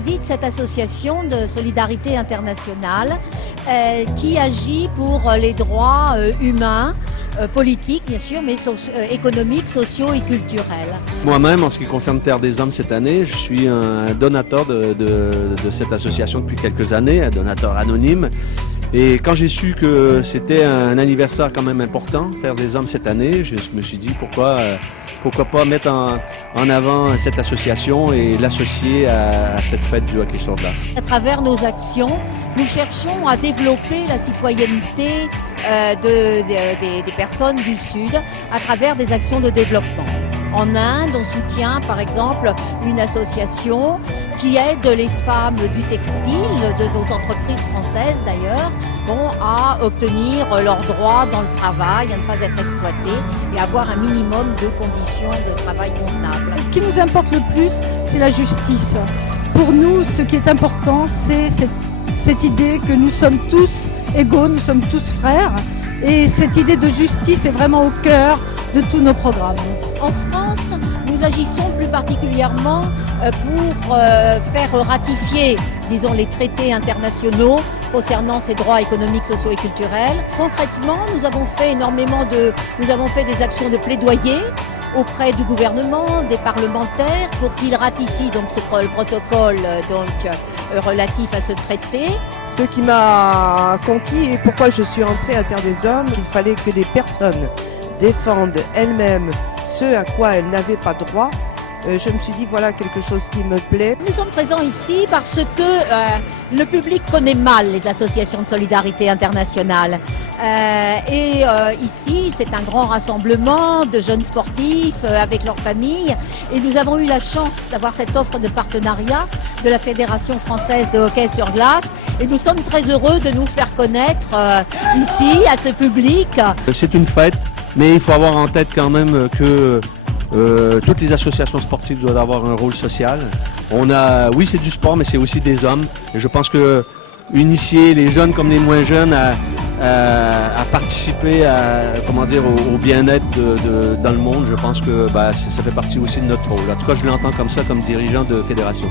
préside cette association de solidarité internationale qui agit pour les droits humains, politiques bien sûr, mais économiques, sociaux et culturels. Moi-même, en ce qui concerne Terre des Hommes cette année, je suis un donateur de cette association depuis quelques années, un donateur anonyme. Et quand j'ai su que c'était un anniversaire quand même important, Terre des Hommes cette année, je me suis dit pourquoi pas mettre en avant cette association et l'associer à cette fête du hockey sur glace. À travers nos actions, nous cherchons à développer la citoyenneté des personnes du Sud à travers des actions de développement. En Inde, on soutient par exemple une association qui aide les femmes du textile, de nos entreprises françaises d'ailleurs, à obtenir leurs droits dans le travail, à ne pas être exploitées et avoir un minimum de conditions de travail convenables. Ce qui nous importe le plus, c'est la justice. Pour nous, ce qui est important, c'est cette idée que nous sommes tous égaux, nous sommes tous frères. Et cette idée de justice est vraiment au cœur de tous nos programmes. En France, nous agissons plus particulièrement pour faire ratifier, disons, les traités internationaux concernant ces droits économiques, sociaux et culturels. Concrètement, nous avons fait des actions de plaidoyer auprès du gouvernement, des parlementaires, pour qu'ils ratifient donc le protocole relatif à ce traité. Ce qui m'a conquis et pourquoi je suis rentrée à Terre des Hommes, il fallait que les personnes défendent elles-mêmes ce à quoi elles n'avaient pas droit. Je me suis dit, voilà quelque chose qui me plaît. Nous sommes présents ici parce que le public connaît mal les associations de solidarité internationale. Ici, c'est un grand rassemblement de jeunes sportifs avec leurs familles. Et nous avons eu la chance d'avoir cette offre de partenariat de la Fédération française de hockey sur glace. Et nous sommes très heureux de nous faire connaître ici, à ce public. C'est une fête, mais il faut avoir en tête quand même que toutes les associations sportives doivent avoir un rôle social. Oui, c'est du sport, mais c'est aussi des hommes. Et je pense que initier les jeunes comme les moins jeunes à participer au bien-être dans le monde, je pense que ça fait partie aussi de notre rôle. En tout cas, je l'entends comme ça, comme dirigeant de fédération.